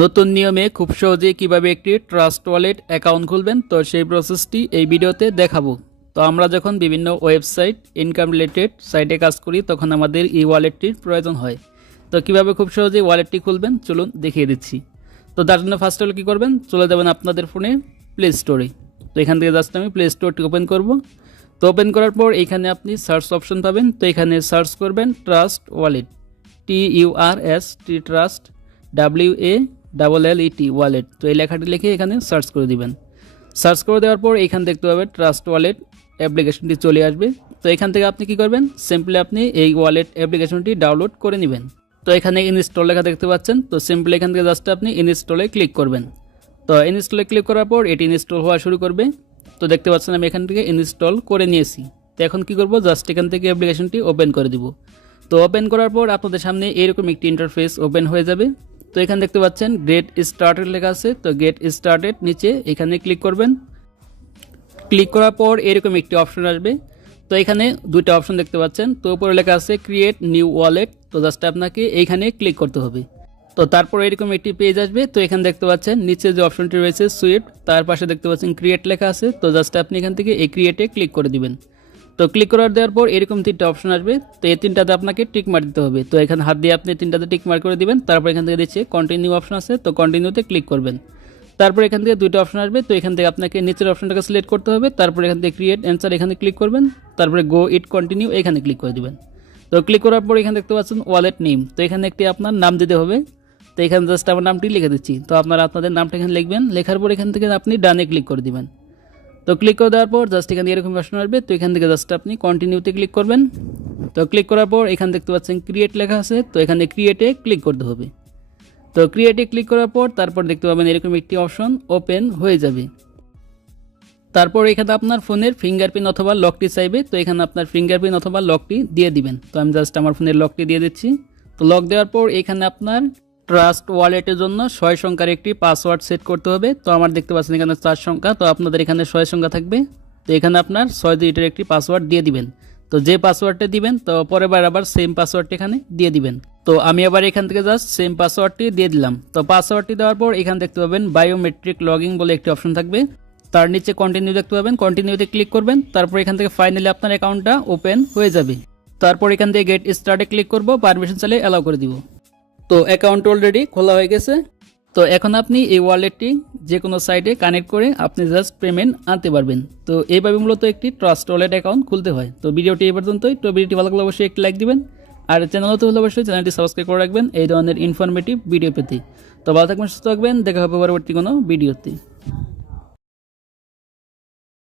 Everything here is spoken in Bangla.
নতুন নিয়মে খুব সহজে কীভাবে একটি ট্রাস্ট ওয়ালেট অ্যাকাউন্ট খুলবেন, তো সেই প্রসেসটি এই ভিডিওতে দেখাবো। তো আমরা যখন বিভিন্ন ওয়েবসাইট ইনকাম রিলেটেড সাইটে কাজ করি, তখন আমাদের ই ওয়ালেটটির প্রয়োজন হয়। তো কীভাবে খুব সহজে ওয়ালেটটি খুলবেন, চলুন দেখিয়ে দিচ্ছি। তো তার জন্য ফার্স্ট হলে কী করবেন? চলে যাবেন আপনাদের ফোনে প্লে স্টোরে তো এখান থেকে জাস্ট আমি প্লে স্টোরটি ওপেন করব। তো ওপেন করার পর এখানে আপনি সার্চ অপশন পাবেন। তো এখানে সার্চ করবেন trust wallet T U R S T trust W A double L E T wallet তো এই লেখাটি লিখে এখানে সার্চ করে দিবেন। সার্চ করে দেওয়ার পর এখান দেখতে পাবেন ট্রাস্ট ওয়ালেট অ্যাপ্লিকেশনটি চলে আসবে। তো এখান থেকে আপনি কি করবেন? সিম্পলি আপনি এই ওয়ালেট অ্যাপ্লিকেশনটি ডাউনলোড করে নেবেন। তো এখানে ইনস্টল লেখা দেখতে পাচ্ছেন। তো সিম্পলি এখান থেকে জাস্ট আপনি ইনস্টলে ক্লিক করবেন। তো ইনস্টলে ক্লিক করার পর এটি ইনস্টল হওয়া শুরু করবে। তো দেখতে পাচ্ছেন আমি এখান থেকে ইনস্টল করে নিয়েছি। তো এখন কি করব? জাস্ট এখান থেকে অ্যাপ্লিকেশনটি ওপেন করে দিব। তো ওপেন করার পর আপনাদের সামনে এরকম একটি ইন্টারফেস ওপেন হয়ে যাবে। তো এখানে দেখতে পাচ্ছেন গেট স্টার্টেড লেখা আছে, তো গেট স্টার্টেড নিচে এখানে ক্লিক করবেন। ক্লিক করার পর এরকম একটি অপশন আসবে। তো এখানে দুইটা অপশন দেখতে পাচ্ছেন, তো উপরে লেখা আছে ক্রিয়েট নিউ ওয়ালেট তো জাস্ট আপনাকে এইখানে ক্লিক করতে হবে। তো তারপর এরকম একটি পেজ আসবে, তো এখানে দেখতে পাচ্ছেন, নিচে যে অপশনটি রয়েছে সুইফট তার পাশে দেখতে পাচ্ছেন ক্রিয়েট লেখা আছে, তো জাস্ট আপনি এখান থেকে এই ক্রিয়েটে ক্লিক করে দিবেন। তো ক্লিক করার দেওয়ার পর এরকম তিনটা অপশন আসবে। তো এই তিনটাতে আপনাকে টিক মার দিতে হবে। তো এখানে হাত দিয়ে আপনি তিনটাতে টিক মার করে দিবেন। তারপর এখান থেকে দিচ্ছে কন্টিনিউ অপশন আছে। তো কন্টিনিউতে ক্লিক করবেন। তারপর এখান থেকে দুইটা অপশন আসবে। তো এখান থেকে আপনাকে নিচের অপশনটাকে সিলেক্ট করতে হবে। তারপর এখান থেকে ক্রিয়েট অ্যান্সার এখানে ক্লিক করবেন। তারপরে গো ইট কন্টিনিউ এখানে ক্লিক করে দিবেন। তো ক্লিক করার পর এখানে দেখতে পাচ্ছেন ওয়ালেট নেম তো এখানে একটি আপনার নাম দিতে হবে। তো এখানে জাস্ট আমার নামটি লিখে দিচ্ছি। তো আপনারা আপনাদের নামটা এখানে লিখবেন। লেখার পর এখান থেকে আপনি ডানে ক্লিক করে দিবেন। তো ক্লিক করে দেওয়ার পর জাস্ট এখান থেকে এরকম অপশন আসবে, তো এখান থেকে জাস্ট আপনি কন্টিনিউতে ক্লিক করবেন। তো ক্লিক করার পর এখানে দেখতে পাচ্ছেন ক্রিয়েট লেখা আছে, তো এখানে ক্রিয়েটে ক্লিক করতে হবে। তো ক্রিয়েটে ক্লিক করার পর তারপর দেখতে পাবেন এরকম একটি অপশন ওপেন হয়ে যাবে। তারপর এখানে আপনার ফোনের ফিঙ্গারপ্রিন্ট অথবা লকটি চাইবে, তো এখানে আপনার ফিঙ্গারপ্রিন্ট অথবা লকটি দিয়ে দিবেন। তো আমি জাস্ট আমার ফোনের লকটি দিয়ে দিচ্ছি। তো লক দেওয়ার পর এখানে আপনার ট্রাস্ট ওয়ালেটের জন্য ছয় সংখ্যার একটি পাসওয়ার্ড সেট করতে হবে। তো আমার দেখতে পাচ্ছেন এখানে চার সংখ্যা। তো আপনাদের এখানে ছয় সংখ্যা থাকবে। তো এখানে আপনার ছয় ডিজিটের একটি পাসওয়ার্ড দিয়ে দিবেন। তো যে পাসওয়ার্ডটা দিবেন, তো পরের বার আবার সেম পাসওয়ার্ডটি এখানে দিয়ে দিবেন। তো আমি আবার এখান থেকে জাস্ট সেম পাসওয়ার্ডটি দিয়ে দিলাম। তো পাসওয়ার্ডটি দেওয়ার পর এখানে দেখতে পাবেন বায়োমেট্রিক লগিং বলে একটি অপশন থাকবে। তার নিচে কন্টিনিউ দেখতে পাবেন। কন্টিনিউতে ক্লিক করবেন। তারপর এখান থেকে ফাইনালি আপনার অ্যাকাউন্টটা ওপেন হয়ে যাবে। তারপর এখান থেকে গেট স্টার্টে ক্লিক করব। পারমিশন চালিয়ে অ্যালাউ করে দিব। তো অ্যাকাউন্ট অলরেডি খোলা হয়ে গেছে। তো এখন আপনি এই ওয়ালেটটি যে কোনো সাইটে কানেক্ট করে আপনি জাস্ট পেমেন্ট আনতে পারবেন। তো এইভাবে মূলত একটি ট্রাস্ট ওয়ালেট অ্যাকাউন্ট খুলতে হয়। তো ভিডিওটি এই পর্যন্তই। তো ভিডিওটি ভালো লাগলে অবশ্যই একটি লাইক দিবেন। আর চ্যানেল তো হলে অবশ্যই চ্যানেলটি সাবস্ক্রাইব করে রাখবেন। এই ধরনের ইনফরমেটিভ ভিডিও পেতে। তো ভালো থাকবেন, সুস্থ থাকবেন। দেখা হবে পরবর্তী কোনো ভিডিওতে